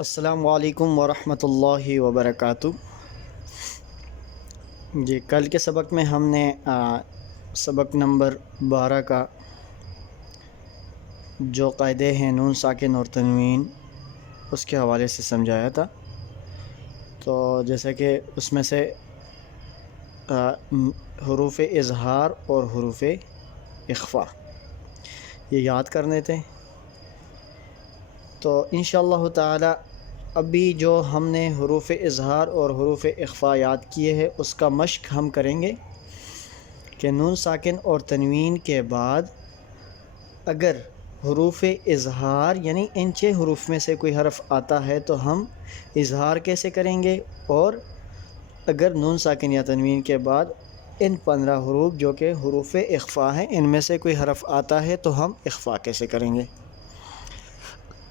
السلام علیکم ورحمۃ اللہ وبرکاتہ۔ جی، کل کے سبق میں ہم نے سبق نمبر 12 کا جو قاعدے ہیں نون ساکن اور تنوین اس کے حوالے سے سمجھایا تھا۔ تو جیسا کہ اس میں سے حروف اظہار اور حروف اخفاء یہ یاد کرنے تھے۔ تو انشاءاللہ تعالی ابھی جو ہم نے حروف اظہار اور حروف اخفاء یاد کیے ہیں اس کا مشق ہم کریں گے کہ نون ساکن اور تنوین کے بعد اگر حروف اظہار یعنی ان 6 حروف میں سے کوئی حرف آتا ہے تو ہم اظہار کیسے کریں گے، اور اگر نون ساکن یا تنوین کے بعد ان 15 حروف جو کہ حروف اخفاء ہیں ان میں سے کوئی حرف آتا ہے تو ہم اخفاء کیسے کریں گے۔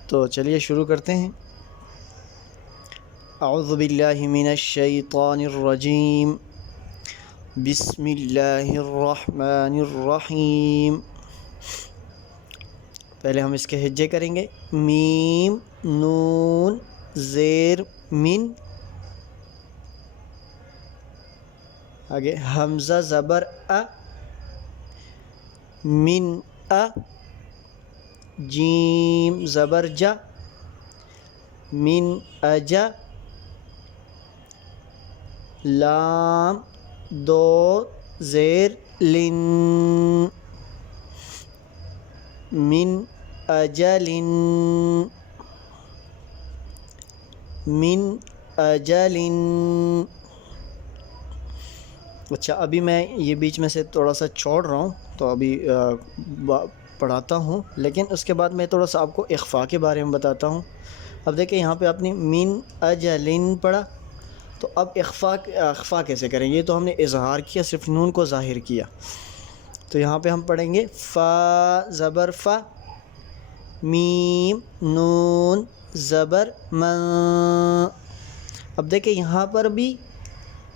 تو چلیے شروع کرتے ہیں۔ اعوذ باللہ من الشیطان الرجیم، بسم اللہ الرحمن الرحیم۔ پہلے ہم اس کے ہجے کریں گے۔ میم، نون، زیر، من، آگے حمزہ زبر ا، من ا، جیم زبر جا، من اجا، لام دو زیر لن، من اجل، من اجل۔ اچھا، ابھی میں یہ بیچ میں سے تھوڑا سا چھوڑ رہا ہوں تو ابھی پڑھاتا ہوں، لیکن اس کے بعد میں تھوڑا سا آپ کو اخفاء کے بارے میں بتاتا ہوں۔ اب دیکھیں یہاں پہ آپ نے من اجلن پڑھا، تو اب اخفاء کیسے کریں گے؟ یہ تو ہم نے اظہار کیا، صرف نون کو ظاہر کیا، تو یہاں پہ ہم پڑھیں گے فا زبر فا، میم نون زبر من۔ اب دیکھیں یہاں پر بھی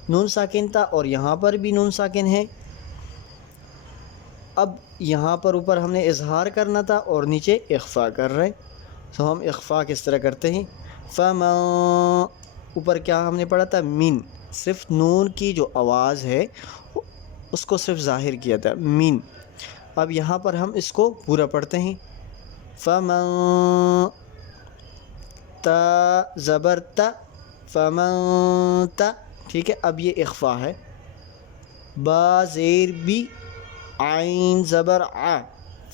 نون ساکن تھا اور یہاں پر بھی نون ساکن ہے۔ اب یہاں پر اوپر ہم نے اظہار کرنا تھا اور نیچے اخفاء کر رہے ہیں، تو ہم اخفاء کس طرح کرتے ہیں؟ فَمَن، اوپر کیا ہم نے پڑھا تھا؟ من، صرف نون کی جو آواز ہے اس کو صرف ظاہر کیا تھا، من۔ اب یہاں پر ہم اس کو پورا پڑھتے ہیں۔ فَمَن، تا زبر تا، فَمَن تا، ٹھیک ہے۔ اب یہ اخفاء ہے۔ با زیر بی، عین زبر ع،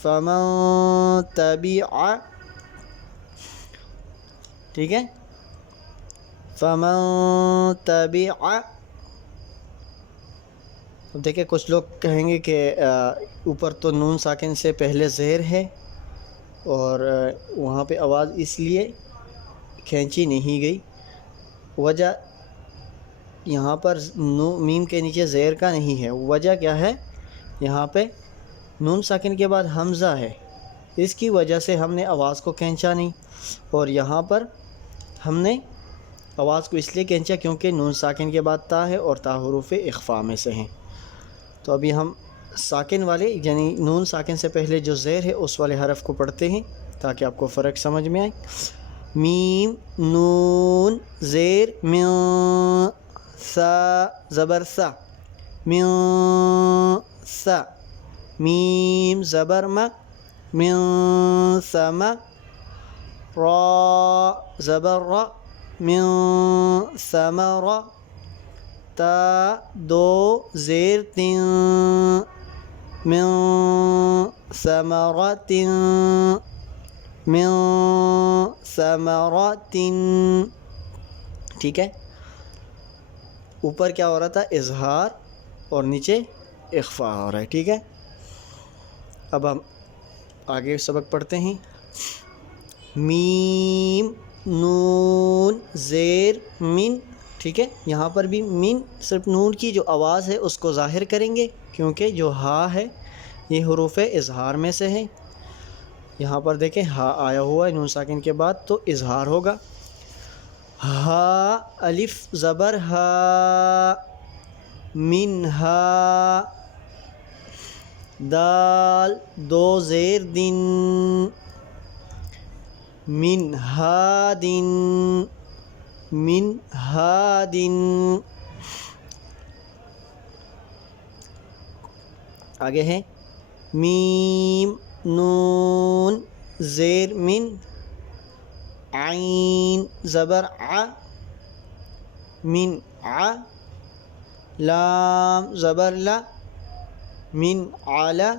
فَمَن تَبِعَ، ٹھیک ہے، فَمَن تَبِعَ۔ اب دیکھیں کچھ لوگ کہیں گے کہ اوپر تو نون ساکن سے پہلے زیر ہے اور وہاں پہ آواز اس لیے کھینچی نہیں گئی، وجہ یہاں پر میم کے نیچے زیر کا نہیں ہے۔ وجہ کیا ہے؟ یہاں پہ نون ساکن کے بعد حمزہ ہے، اس کی وجہ سے ہم نے آواز کو کھینچا نہیں، اور یہاں پر ہم نے آواز کو اس لیے کھینچا کیونکہ نون ساکن کے بعد تا ہے اور تا حروف اخفاء میں سے ہیں۔ تو ابھی ہم ساکن والے یعنی نون ساکن سے پہلے جو زیر ہے اس والے حرف کو پڑھتے ہیں تاکہ آپ کو فرق سمجھ میں آئے۔ میم نون زیر من، سا زبر سا، من سا، میم زبر ما، من سما، را زبر را، من ثمر، تا دو زیر تن، من ثمرات، من ثمرات، ٹھیک ہے۔ اوپر کیا ہو رہا تھا؟ اظہار، اور نیچے اخفاء ہو رہا ہے، ٹھیک ہے۔ اب ہم آگے سبق پڑھتے ہیں۔ میم نون زیر من، ٹھیک ہے، یہاں پر بھی من، صرف نون کی جو آواز ہے اس کو ظاہر کریں گے کیونکہ جو ہا ہے یہ حروف اظہار میں سے ہے۔ یہاں پر دیکھیں ہا آیا ہوا ہے نون ساکن کے بعد تو اظہار ہوگا۔ ہا الف زبر ہا، من ہا، دال دو زیر دن، من ہاد من ہاد. آگے ہے میم نون زیر من عین زبر ع من ع. لام زبر لا من علا.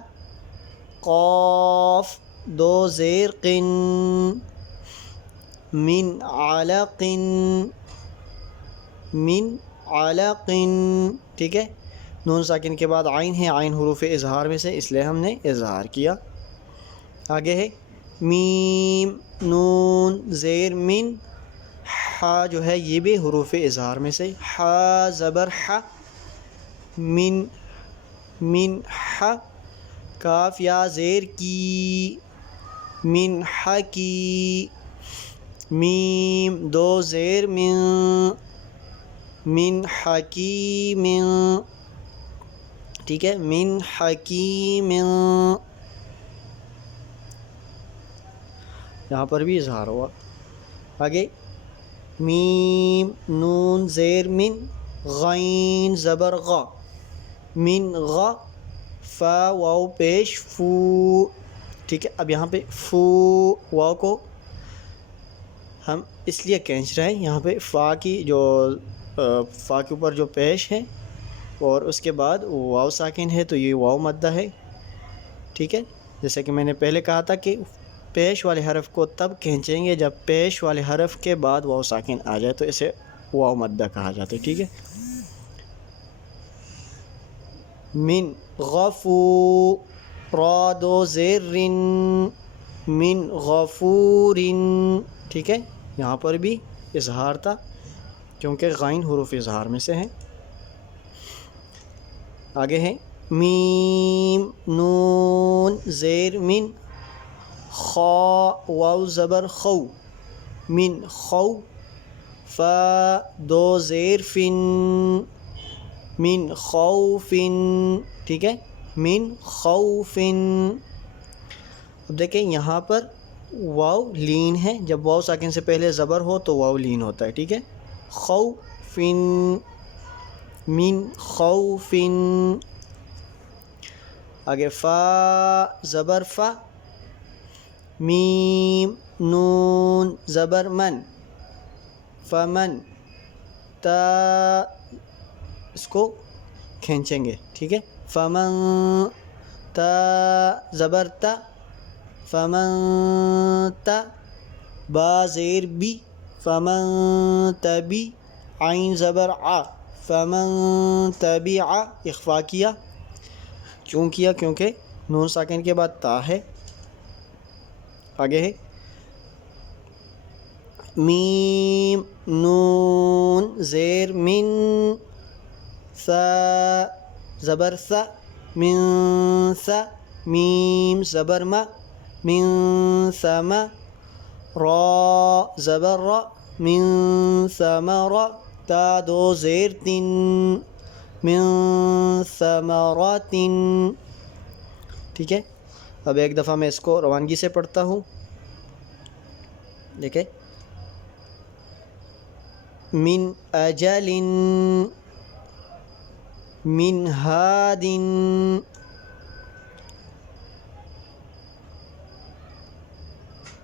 قاف دو زیر قن من علق من علق. ٹھیک ہے. نون ساکن کے بعد عین ہے، عین حروف اظہار میں سے، اس لیے ہم نے اظہار کیا. آگے ہے میم نون زیر من. حا جو ہے یہ بھی حروف اظہار میں سے. حا زبر ح من من ح. کاف یا زیر کی من ح کی. میم دو زیر من حکیم. ٹھیک ہے. من حکیم. یہاں پر بھی اظہار ہوا. آگے میم نون زیر من غین زبر غ من غ. فا واو پیش فو. ٹھیک ہے. اب یہاں پہ فو واو کو ہم اس لیے کھینچ رہے ہیں، یہاں پہ فا کی جو فا کے اوپر جو پیش ہے اور اس کے بعد واو ساکن ہے تو یہ واو مدہ ہے. ٹھیک ہے. جیسا کہ میں نے پہلے کہا تھا کہ پیش والے حرف کو تب کھینچیں گے جب پیش والے حرف کے بعد واو ساکن آ جائے تو اسے واو مدہ کہا جاتا ہے. ٹھیک ہے. من غفو را دو زیر من غفور. ٹھیک ہے. یہاں پر بھی اظہار تھا کیونکہ غین حروف اظہار میں سے ہیں. آگے ہے میم نون زیر من خا واو زبر خو من خو. فا دو زیر فن من خوف. ٹھیک ہے. من خوف. اب دیکھیں یہاں پر واو لین ہے، جب واو ساکن سے پہلے زبر ہو تو واو لین ہوتا ہے. ٹھیک ہے. خوف من خوف. آگے فا زبر فا میم نون زبر من فمن. تا اس کو کھینچیں گے. ٹھیک ہے. فمن. تا زبر تا فمن تا. با زیر بی فمن تبی. عین زبر ع فمن تبع. اخفا کیا. کیوں کیا؟ کیونکہ نون ساکن کے بعد تا ہے. آگے ہے میم نون زیر من ثا زبر ثا من ثا. میم زبر ما من ثم. را زبر را من ثمر. تا دو زیر تن من ثمرات. ٹھیک ہے. اب ایک دفعہ میں اس کو روانگی سے پڑھتا ہوں. دیکھیں من اجل من ہاد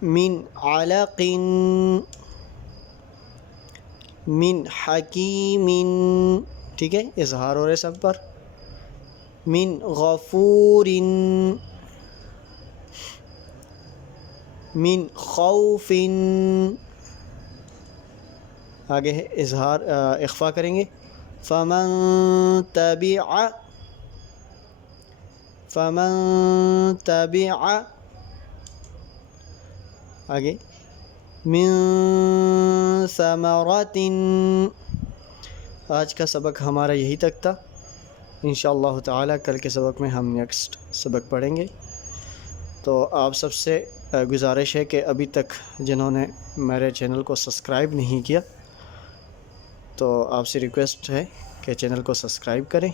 من علق من حکیم. ٹھیک ہے. اظہار ہو رہے سب پر. من غفور من خوف. آگے ہے اظہار اخفا کریں گے. فمن تبع فمن تبع. آگے من ثمرات. آج کا سبق ہمارا یہی تک تھا. انشاءاللہ تعالی کل کے سبق میں ہم نیکسٹ سبق پڑھیں گے. تو آپ سب سے گزارش ہے کہ ابھی تک جنہوں نے میرے چینل کو سبسکرائب نہیں کیا تو آپ سے ریکویسٹ ہے کہ چینل کو سبسکرائب کریں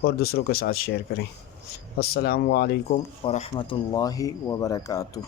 اور دوسروں کے ساتھ شیئر کریں. السلام علیکم ورحمۃ اللہ وبرکاتہ.